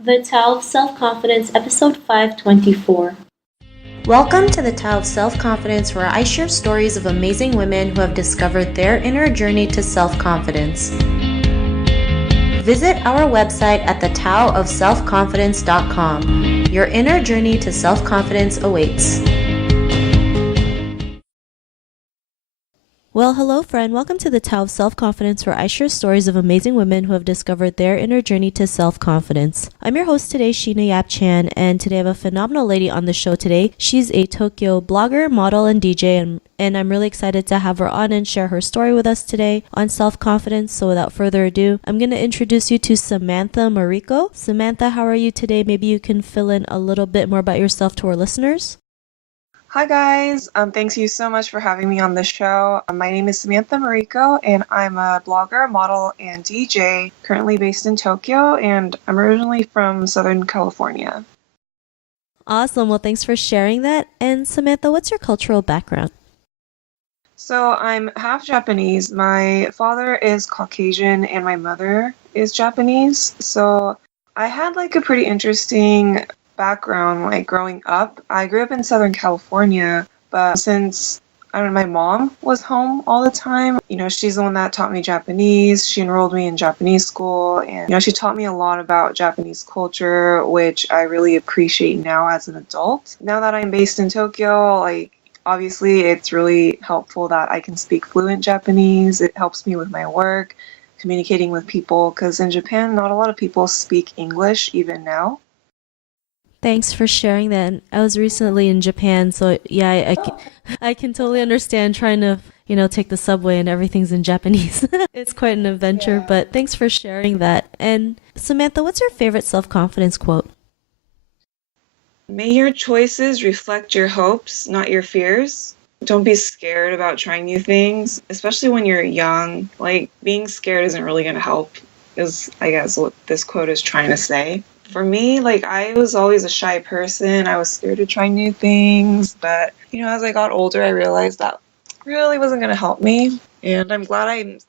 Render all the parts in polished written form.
The Tao of Self-Confidence, Episode 524. Welcome to the Tao of Self-Confidence, where I share stories of amazing women who have discovered their inner journey to self-confidence. Visit our website at thetaoofselfconfidence.com. Your inner journey to self-confidence awaits. Well, hello, friend. Welcome to the Tao of Self-Confidence, where I share stories of amazing women who have discovered their inner journey to self-confidence. I'm your host today, Sheena Yap Chan, and today I have a phenomenal lady on the show today. She's a Tokyo blogger, model, and DJ, and I'm really excited to have her on and share her story with us today on self-confidence. So without further ado, I'm going to introduce you to Samantha Mariko. Samantha, how are you today? Maybe you can fill in a little bit more about yourself to our listeners. Hi guys, thanks you so much for having me on the show. My name is Samantha Mariko and I'm a blogger, model, and DJ, currently based in Tokyo, and I'm originally from Southern California. Awesome. Well, thanks for sharing that. And Samantha, what's your cultural background? So I'm half Japanese. My father is Caucasian and my mother is Japanese. So I had like a pretty interesting background like growing up. I grew up in Southern California, but since my mom was home all the time, she's the one that taught me Japanese. She enrolled me in Japanese school and she taught me a lot about Japanese culture, which I really appreciate now as an adult. Now that I'm based in Tokyo, obviously it's really helpful that I can speak fluent Japanese. It helps me with my work, communicating with people, because in Japan not a lot of people speak English even now. Thanks for sharing that. I was recently in Japan, so yeah, I can totally understand trying to, take the subway and everything's in Japanese. It's quite an adventure, yeah. But thanks for sharing that. And Samantha, what's your favorite self-confidence quote? May your choices reflect your hopes, not your fears. Don't be scared about trying new things, especially when you're young. Being scared isn't really going to help, is I guess what this quote is trying to say. For me, I was always a shy person. I was scared to try new things, but as I got older, I realized that really wasn't going to help me. And I'm glad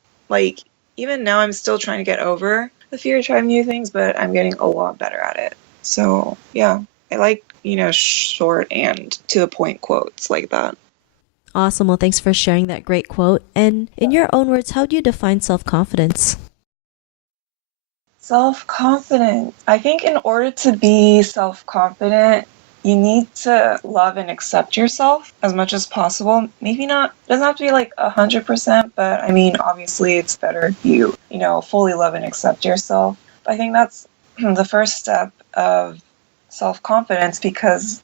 even now I'm still trying to get over the fear of trying new things, but I'm getting a lot better at it. So yeah, I like, short and to the point quotes like that. Awesome. Well, thanks for sharing that great quote. And in your own words, how do you define self-confidence? Self-confidence. I think in order to be self-confident, you need to love and accept yourself as much as possible. Maybe not, it doesn't have to be 100%, but obviously it's better if you, fully love and accept yourself. But I think that's the first step of self-confidence, because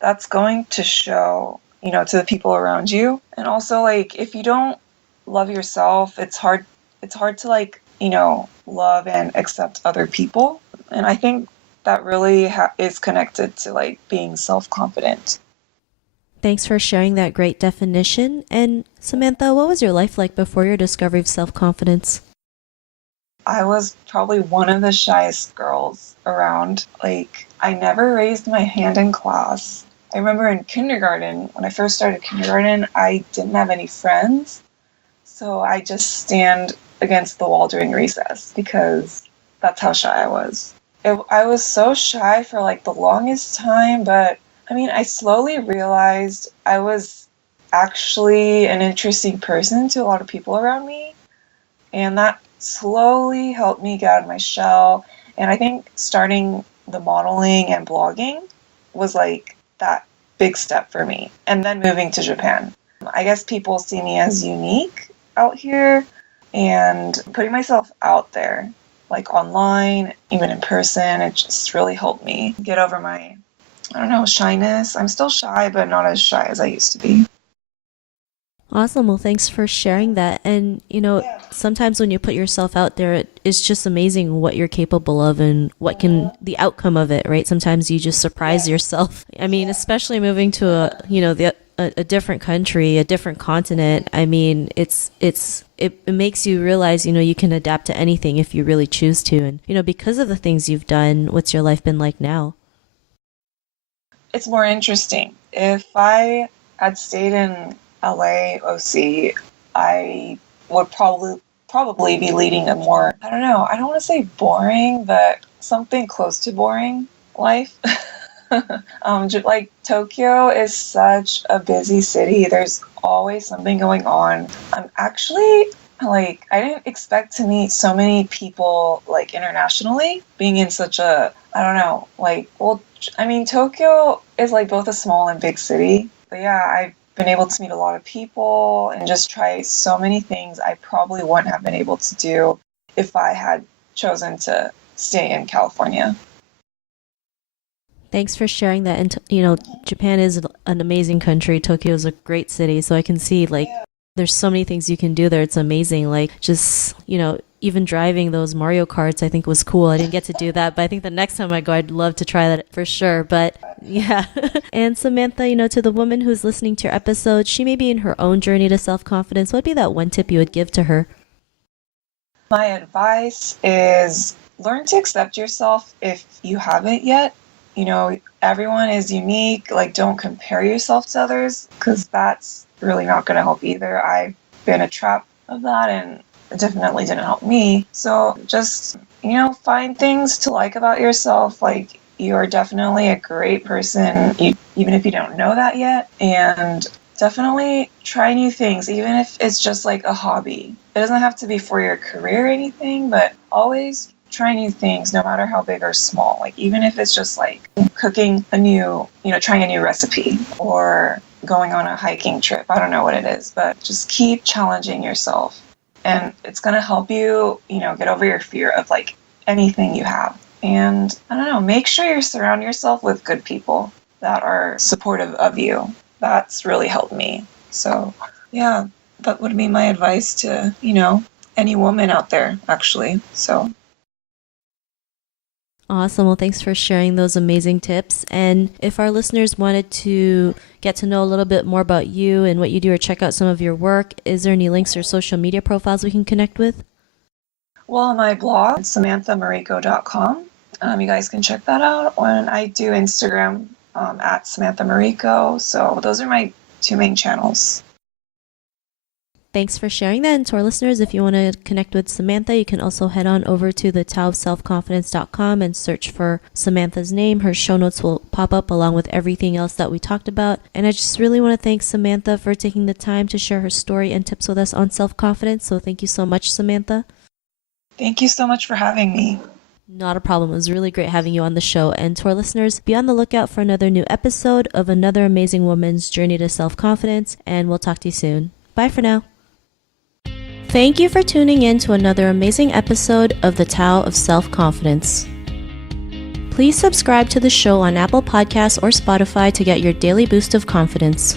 that's going to show, to the people around you. And also, if you don't love yourself, it's hard to love and accept other people. And I think that really is connected to being self-confident. Thanks for sharing that great definition. And Samantha, what was your life like before your discovery of self-confidence? I was probably one of the shyest girls around. I never raised my hand in class. I remember in kindergarten, when I first started kindergarten, I didn't have any friends. So I just stand against the wall during recess because that's how shy I was. I was so shy for the longest time, but I slowly realized I was actually an interesting person to a lot of people around me. And that slowly helped me get out of my shell. And I think starting the modeling and blogging was that big step for me. And then moving to Japan. I guess people see me as unique out here, and putting myself out there, online, even in person, it just really helped me get over my, shyness. I'm still shy, but not as shy as I used to be. Awesome. Well, thanks for sharing that. And, sometimes when you put yourself out there, it's just amazing what you're capable of and what can the outcome of it, right? Sometimes you just surprise yourself. Especially moving to a different country, a different continent. It makes you realize, you can adapt to anything if you really choose to. And, because of the things you've done, what's your life been like now? It's more interesting. If I had stayed in LA, OC, I would probably be leading a more, I don't know, I don't want to say boring, but something close to boring life. Like Tokyo is such a busy city. There's always something going on. I'm actually like, I didn't expect to meet so many people like internationally, being in such a, I don't know, like, well, I mean, Tokyo is like both a small and big city. But yeah, I've been able to meet a lot of people and just try so many things I probably wouldn't have been able to do if I had chosen to stay in California. Thanks for sharing that. And, Japan is an amazing country. Tokyo is a great city. So I can see, like, there's so many things you can do there. It's amazing. Like, just, even driving those Mario Karts, I think was cool. I didn't get to do that, but I think the next time I go, I'd love to try that for sure. But yeah. And Samantha, to the woman who's listening to your episode, she may be in her own journey to self-confidence. What'd be that one tip you would give to her? My advice is learn to accept yourself if you haven't yet. Everyone is unique. Like, don't compare yourself to others, because that's really not going to help either. I've been a trap of that, and it definitely didn't help me. So just, find things to like about yourself. Like, you're definitely a great person, even if you don't know that yet. And definitely try new things, even if it's just like a hobby. It doesn't have to be for your career or anything, but always try new things, no matter how big or small. Like, even if it's just like cooking a new, trying a new recipe or going on a hiking trip. I don't know what it is, but just keep challenging yourself. And it's going to help you, get over your fear of like anything you have. And I don't know, make sure you surround yourself with good people that are supportive of you. That's really helped me. So yeah, that would be my advice to, any woman out there, actually. So. Awesome. Well, thanks for sharing those amazing tips. And if our listeners wanted to get to know a little bit more about you and what you do or check out some of your work, is there any links or social media profiles we can connect with? Well, my blog, samanthamariko.com. You guys can check that out. And I do Instagram at Samantha Mariko. So those are my two main channels. Thanks for sharing that. And to our listeners, if you want to connect with Samantha, you can also head on over to the taoofselfconfidence.com and search for Samantha's name. Her show notes will pop up along with everything else that we talked about. And I just really want to thank Samantha for taking the time to share her story and tips with us on self-confidence. So thank you so much, Samantha. Thank you so much for having me. Not a problem. It was really great having you on the show. And to our listeners, be on the lookout for another new episode of another amazing woman's journey to self-confidence. And we'll talk to you soon. Bye for now. Thank you for tuning in to another amazing episode of the Tao of Self-Confidence. Please subscribe to the show on Apple Podcasts or Spotify to get your daily boost of confidence.